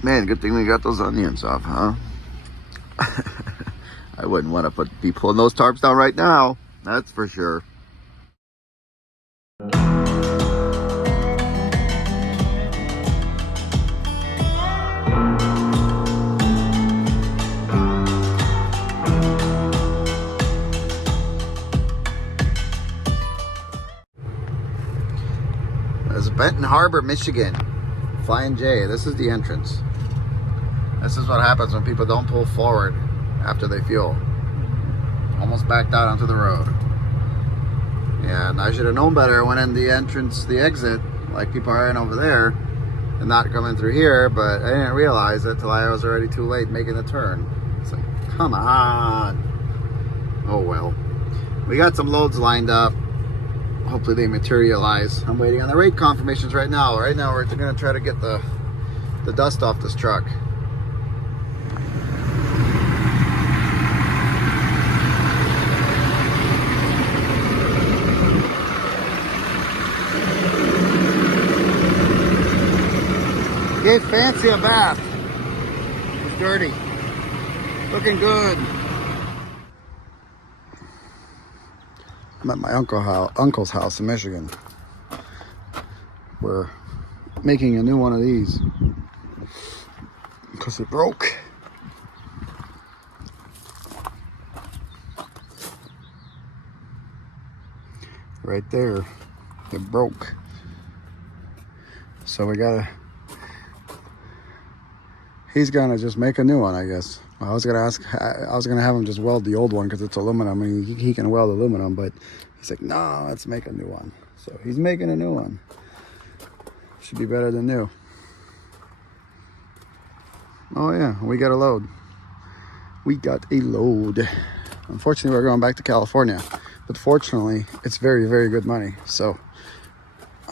Man, good thing we got those onions off, huh? I wouldn't want to be pulling those tarps down right now. That's for sure. It's Benton Harbor, Michigan. Flying J. This is the entrance. This is what happens when people don't pull forward after they fuel. Almost backed out onto the road. And I should have known better. Went in the entrance, the exit, like people are in over there, and not coming through here, but I didn't realize it till I was already too late making the turn. It's like, come on. Oh well. We got some loads lined up. Hopefully they materialize. I'm waiting on the rate confirmations right now. Right now we're going to try to get the dust off this truck. Gave Fancy a bath. It was dirty. Looking good. I'm at my uncle's house in Michigan. We're making a new one of these because it broke. Right there, it broke. So we gotta. He's gonna just make a new one, I guess. I was gonna have him just weld the old one because it's aluminum. I mean, he can weld aluminum, but he's like, no, let's make a new one. So he's making a new one. Should be better than new. Oh yeah, we got a load. We got a load. Unfortunately, we're going back to California, but fortunately, it's very, very good money. So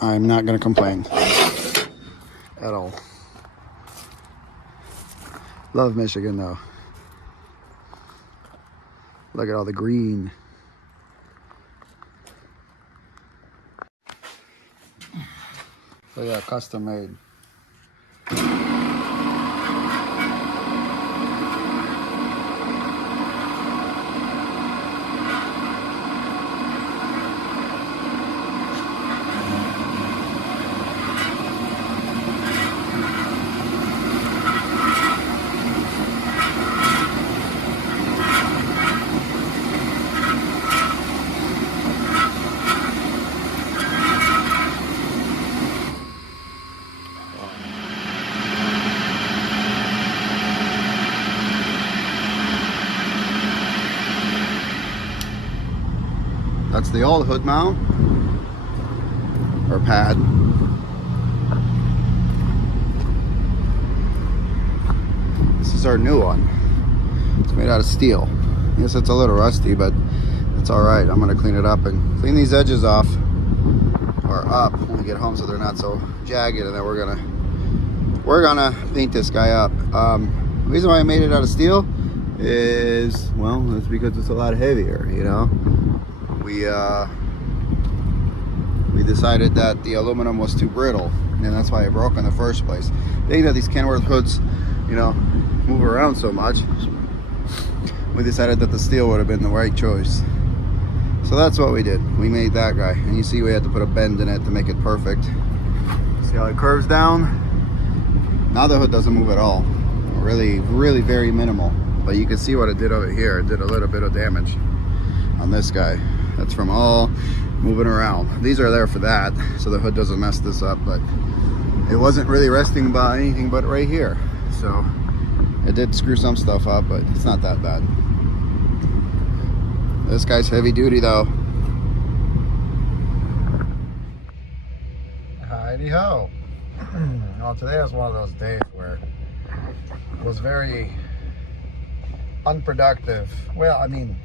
I'm not gonna complain at all. Love Michigan though. Look at all the green. So yeah, custom made. That's the old hood mount or pad. This is our new one. It's made out of steel. Yes, it's a little rusty, but it's all right. I'm gonna clean it up and clean these edges off or up when we get home so they're not so jagged, and then we're gonna paint this guy up. The reason why I made it out of steel is, well, it's because it's a lot heavier, you know. We decided that the aluminum was too brittle, and that's why it broke in the first place. Being that these Kenworth hoods, you know, move around so much, we decided that the steel would have been the right choice. So that's what we did. We made that guy, and you see we had to put a bend in it to make it perfect. See how it curves down? Now the hood doesn't move at all. Really, really very minimal. But you can see what it did over here. It did a little bit of damage on this guy. That's from all moving around. These are there for that, so the hood doesn't mess this up, but it wasn't really resting about anything but right here. So it did screw some stuff up, but it's not that bad. This guy's heavy duty though. Heidi ho. Well, today was one of those days where it was very unproductive. Well, I mean,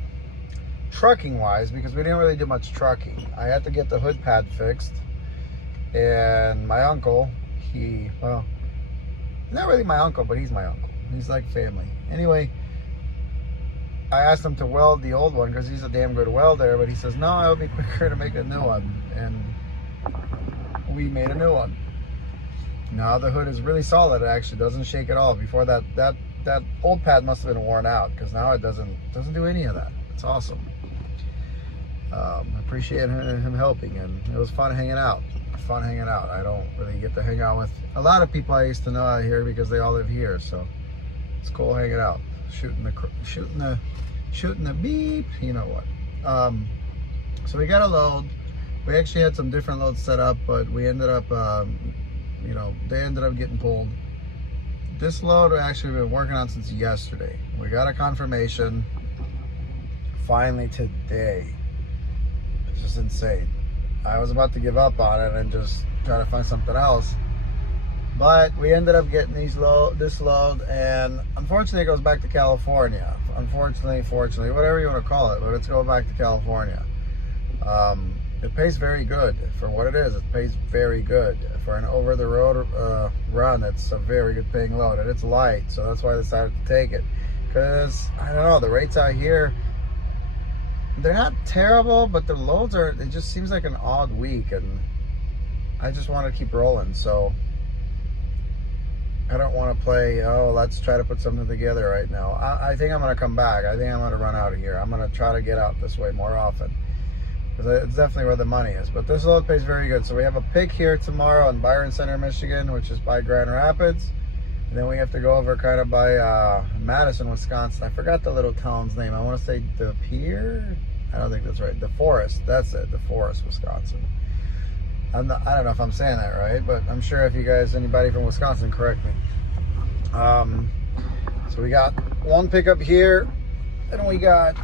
trucking wise, because we didn't really do much trucking. I had to get the hood pad fixed, and my uncle, well, not really my uncle, but he's my uncle. He's like family. Anyway, I asked him to weld the old one because he's a damn good welder, but he says, no, it would be quicker to make a new one. And we made a new one. Now the hood is really solid. It actually doesn't shake at all. Before that old pad must have been worn out, because now it doesn't do any of that. It's awesome. I appreciate him helping, and it was fun hanging out. I don't really get to hang out with a lot of people I used to know out here because they all live here, so it's cool hanging out, shooting the beep, you know what. So we got a load. We actually had some different loads set up, but we ended up, you know, they ended up getting pulled. This load we actually been working on since yesterday. We got a confirmation finally today. It's just insane. I was about to give up on it and just try to find something else, but we ended up getting this load, and unfortunately it goes back to California. Unfortunately, fortunately, whatever you want to call it, but it's going back to California. It pays very good for what it is. It pays very good for an over-the-road run. It's a very good paying load, and it's light, so that's why I decided to take it. Because I don't know, the rates out here, they're not terrible, but the loads are, it just seems like an odd week, and I just want to keep rolling. So I don't want to play, oh, let's try to put something together right now. I think I'm going to come back. I think I'm going to run out of here. I'm going to try to get out this way more often, because it's definitely where the money is. But this load pays very good. So we have a pick here tomorrow in Byron Center, Michigan, which is by Grand Rapids. And then we have to go over kind of by Madison, Wisconsin. I forgot the little town's name. I want to say De Pere? I don't think that's right. The Forest. That's it. The Forest, Wisconsin. I don't know if I'm saying that right, but I'm sure if you guys, anybody from Wisconsin, correct me. So we got one pickup here, and we got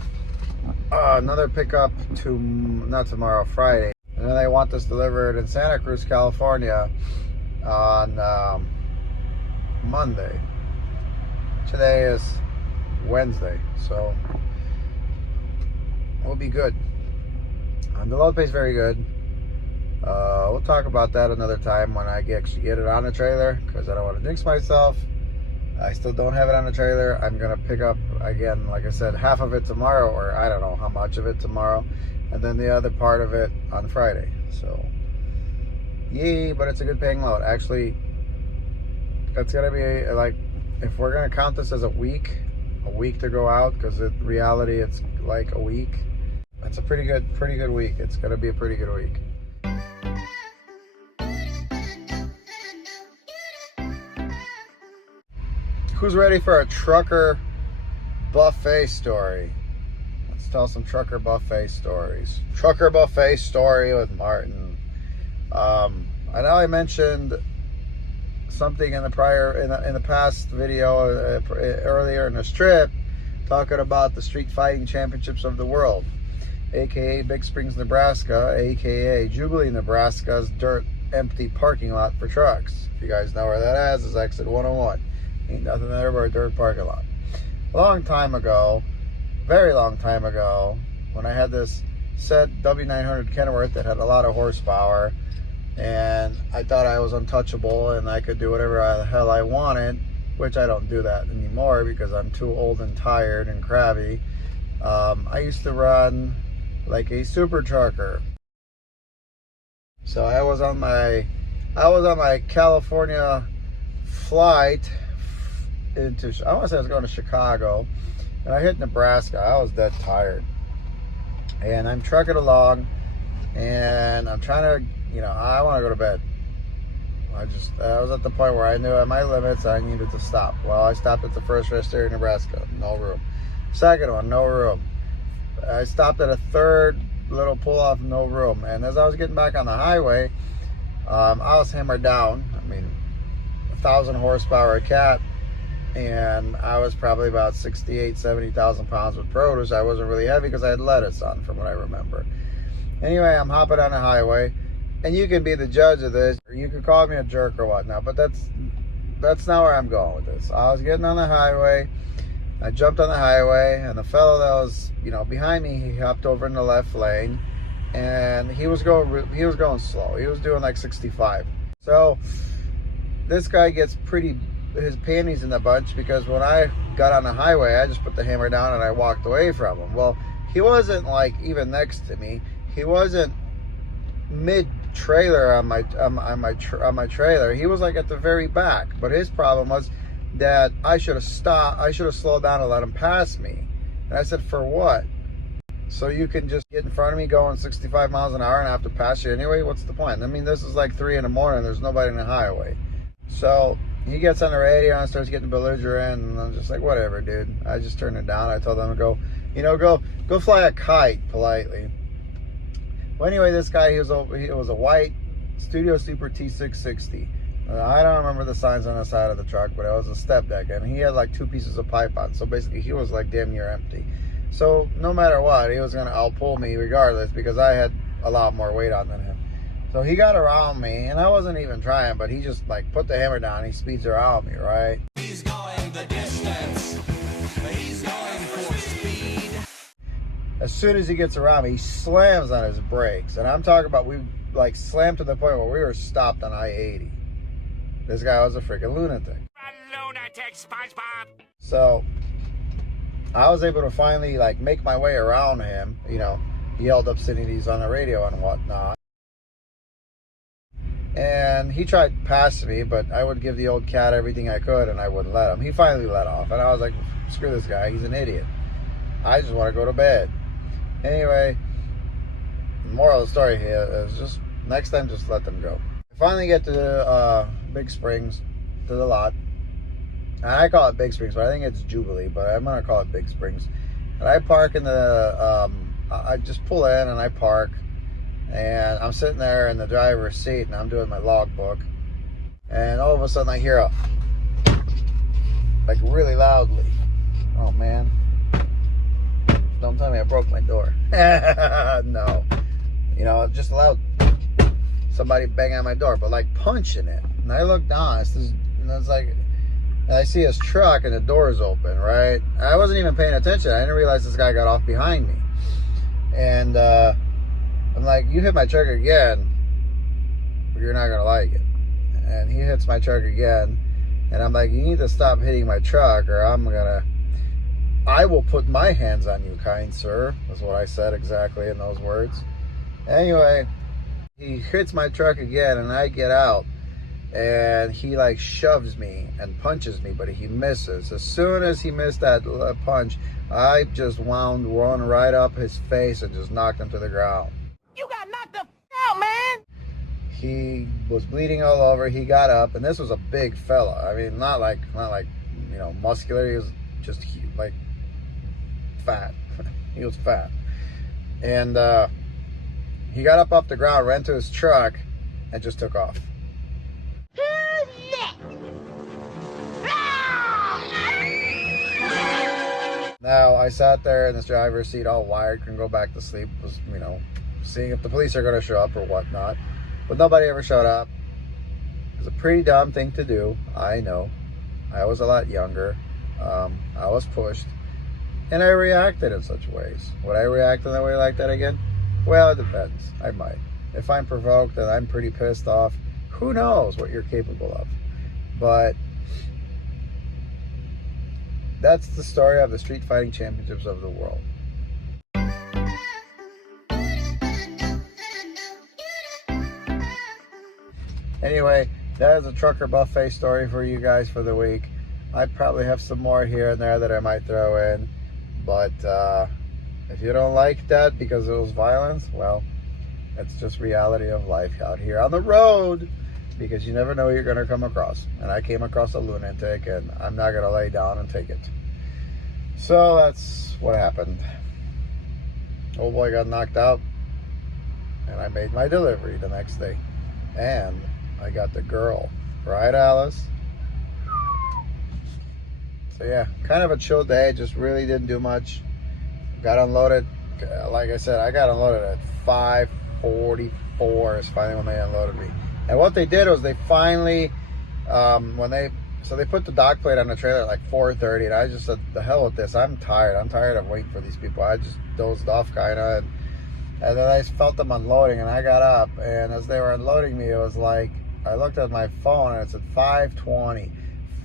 another pickup not tomorrow, Friday. And then they want this delivered in Santa Cruz, California on Monday. Today is Wednesday, so we'll be good. The load pays very good. We'll talk about that another time when I actually get it on the trailer, because I don't want to jinx myself. I still don't have it on the trailer. I'm gonna pick up again, like I said, half of it tomorrow, or I don't know how much of it tomorrow, and then the other part of it on Friday. So yay, but it's a good paying load. Actually, it's gonna be like, if we're gonna count this as a week to go out, because in reality it's like a week. It's a pretty good week. It's gonna be a pretty good week. Who's ready for a trucker buffet story? Let's tell some trucker buffet stories. Trucker buffet story with Martin. I know I mentioned something in the past video earlier in this trip, talking about the street fighting championships of the world, aka Big Springs, Nebraska, aka Jubilee, Nebraska's dirt empty parking lot for trucks. If you guys know where that is exit 101. Ain't nothing there but a dirt parking lot. A long time ago, very long time ago, when I had this set W900 Kenworth that had a lot of horsepower, and I thought I was untouchable and I could do whatever the hell I wanted, which I don't do that anymore because I'm too old and tired and crabby. I used to run like a super trucker. So I was on my California flight into, I want to say I was going to Chicago, and I hit Nebraska. I was dead tired, and I'm trucking along, and I'm trying to, I want to go to bed. I was at the point where I knew at my limits, I needed to stop. Well, I stopped at the first rest area in Nebraska, no room. Second one, no room. I stopped at a third little pull off, no room. And as I was getting back on the highway, I was hammered down. I mean, 1,000 horsepower cat, and I was probably about 70,000 pounds with produce. I wasn't really heavy because I had lettuce on, from what I remember. Anyway, I'm hopping on the highway, and you can be the judge of this, or you can call me a jerk or whatnot, but that's not where I'm going with this. I was getting on the highway. I jumped on the highway, and the fellow that was, behind me, he hopped over in the left lane, and he was going slow. He was doing like 65. So this guy gets his panties in the bunch, because when I got on the highway, I just put the hammer down and I walked away from him. Well, he wasn't like even next to me. He wasn't mid trailer on my trailer. He was like at the very back, but his problem was that I should have stopped. I should have slowed down and let him pass me. And I said, for what? So you can just get in front of me going 65 miles an hour and I have to pass you anyway? What's the point? I mean, this is like 3 in the morning. There's nobody in the highway. So he gets on the radio and starts getting belligerent, and I'm just like, whatever, dude. I just turned it down. I told him to go, go fly a kite politely. Well, anyway, this guy, he was a white Studio Super T660. I don't remember the signs on the side of the truck, but it was a step deck, and he had like 2 pieces of pipe on. So basically, he was like damn near empty. So no matter what, he was gonna outpull me regardless because I had a lot more weight on than him. So he got around me, and I wasn't even trying, but he just like put the hammer down. He speeds around me, right? He's going the distance. He's going for speed. As soon as he gets around me, he slams on his brakes, and I'm talking about we like slammed to the point where we were stopped on I-80. This guy was a freaking lunatic. A lunatic, SpongeBob. So I was able to finally like make my way around him. He yelled obscenities on the radio and whatnot. And he tried to pass me, but I would give the old cat everything I could, and I wouldn't let him. He finally let off, and I was like, screw this guy, he's an idiot. I just want to go to bed. Anyway, the moral of the story here is just, next time, just let them go. I finally get to the Big Springs, to the lot. And I call it Big Springs, but I think it's Jubilee, but I'm going to call it Big Springs. And I park in the, I just pull in and I park. And I'm sitting there in the driver's seat and I'm doing my logbook. And all of a sudden I hear like really loudly. Oh man. Don't tell me I broke my door. No. Just loud. Somebody banging on my door, but like punching it. And I look down, and I see his truck and the door is open, right? I wasn't even paying attention. I didn't realize this guy got off behind me. And, I'm like, you hit my truck again, but you're not going to like it. And he hits my truck again. And I'm like, you need to stop hitting my truck or I will put my hands on you, kind sir. That's what I said exactly in those words. Anyway, he hits my truck again and I get out. And he like shoves me and punches me, but he misses. As soon as he missed that punch, I just wound one right up his face and just knocked him to the ground. You got knocked the out, man. He was bleeding all over. He got up, and this was a big fella. I mean, not like muscular. He was just like fat. He was fat, and he got up off the ground, ran to his truck, and just took off. Now I sat there in this driver's seat, all wired, couldn't go back to sleep. Was seeing if the police are going to show up or whatnot. But nobody ever showed up. It was a pretty dumb thing to do. I know. I was a lot younger. I was pushed. And I reacted in such ways. Would I react in a way like that again? Well, it depends. I might. If I'm provoked and I'm pretty pissed off, who knows what you're capable of. But that's the story of the street fighting championships of the world. Anyway, that is a trucker buffet story for you guys for the week. I probably have some more here and there that I might throw in. But if you don't like that because it was violence, well, it's just reality of life out here on the road. Because you never know what you're going to come across. And I came across a lunatic, and I'm not going to lay down and take it. So that's what happened. Old boy got knocked out, and I made my delivery the next day. And I got the girl. Right, Alice? So yeah, kind of a chill day. Just really didn't do much. Got unloaded. Like I said, I got unloaded at 5:44 is finally when they unloaded me. And what they did was they finally, they put the dock plate on the trailer at like 4:30, and I just said, the hell with this, I'm tired of waiting for these people. I just dozed off kind of, and then I felt them unloading, and I got up, and as they were unloading me, it was like, I looked at my phone, and it said 5:20,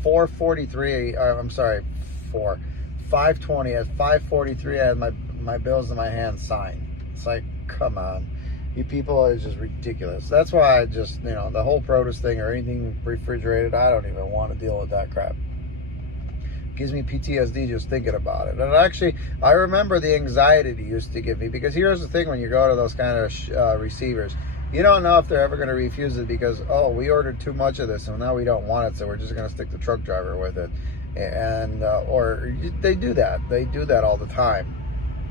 4:43, I'm sorry, 5:20, at 5:43, I had my bills in my hand signed. It's like, come on. You people is just ridiculous. That's why I just, you know, the whole produce thing or anything refrigerated, I don't even want to deal with that crap. It gives me PTSD just thinking about it. And actually, I remember the anxiety it used to give me, because here's the thing: when you go to those kind of receivers, you don't know if they're ever going to refuse it because, oh, we ordered too much of this and now we don't want it, so we're just going to stick the truck driver with it. And or they do that. They do that all the time.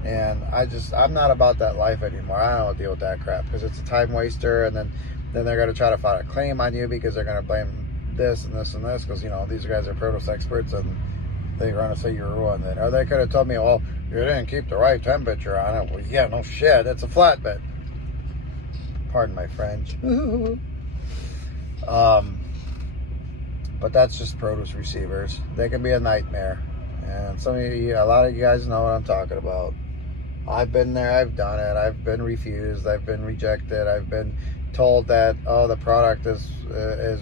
And I'm not about that life anymore. I don't deal with that crap because it's a time waster, and then they're going to try to file a claim on you because they're going to blame this and this and this because, you know, these guys are produce experts and they're going to say you ruined it. Or they could have told me, well, you didn't keep the right temperature on it. Well, yeah, no shit. It's a flatbed. Pardon my French. But that's just produce receivers. They can be a nightmare. And a lot of you guys know what I'm talking about. I've been there, I've done it, I've been refused, I've been rejected, I've been told that, oh, the product has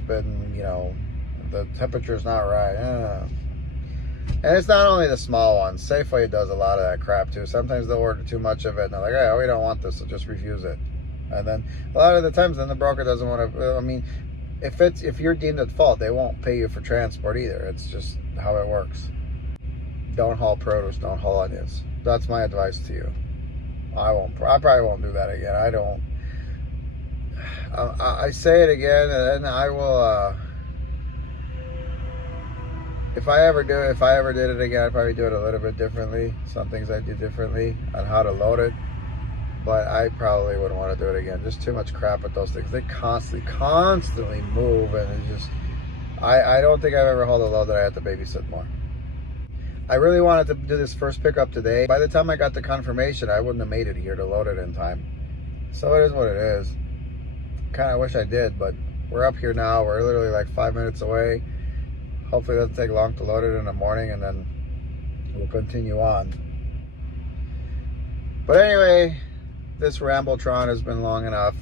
been, you know, the temperature's not right. And it's not only the small ones. Safeway does a lot of that crap too. Sometimes they'll order too much of it and they're like, hey, we don't want this, so just refuse it. And then a lot of the times then the broker doesn't want to, I mean, if you're deemed at fault, they won't pay you for transport either. It's just how it works. Don't haul produce, don't haul onions. That's my advice to you. I probably won't do that again. I say it again, and I will, if I ever did it again, I'd probably do it a little bit differently. Some things I do differently on how to load it. But I probably wouldn't want to do it again. Just too much crap with those things. They constantly move, and it's just, I don't think I've ever hauled a load that I had to babysit more. I really wanted to do this first pickup today. By the time I got the confirmation, I wouldn't have made it here to load it in time. So it is what it is. Kind of wish I did, but we're up here now. We're literally like 5 minutes away. Hopefully it doesn't take long to load it in the morning, and then we'll continue on. But anyway, this Rambletron has been long enough.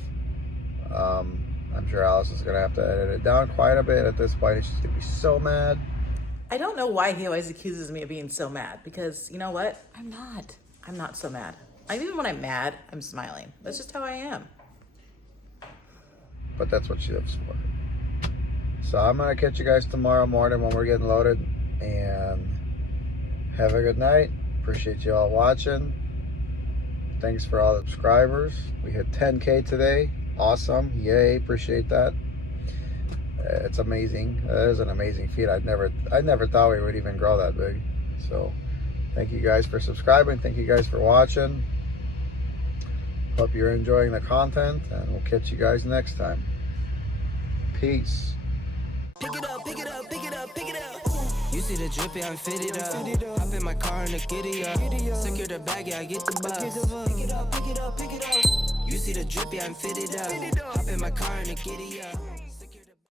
I'm sure Alice is going to have to edit it down quite a bit at this point. She's going to be so mad. I don't know why he always accuses me of being so mad, because you know what? I'm not so mad. Even when I'm mad, I'm smiling. That's just how I am. But that's what she lives for. So I'm going to catch you guys tomorrow morning when we're getting loaded. And have a good night. Appreciate you all watching. Thanks for all the subscribers. We hit 10K today. Awesome. Yay. Appreciate that. It's amazing. It is an amazing feat. I never thought we would even grow that big. So thank you guys for subscribing. Thank you guys for watching. Hope you're enjoying the content, and we'll catch you guys next time. Peace. Pick it up, pick it up, pick it up, pick it up. You see the drippy, I'm fitted up. Hop in my car and the giddy up. Secure the bag, yeah, I get the bus. Pick it up, pick it up, pick it up. You see the drippy, I'm fitted up. Hop in my car and the giddy up.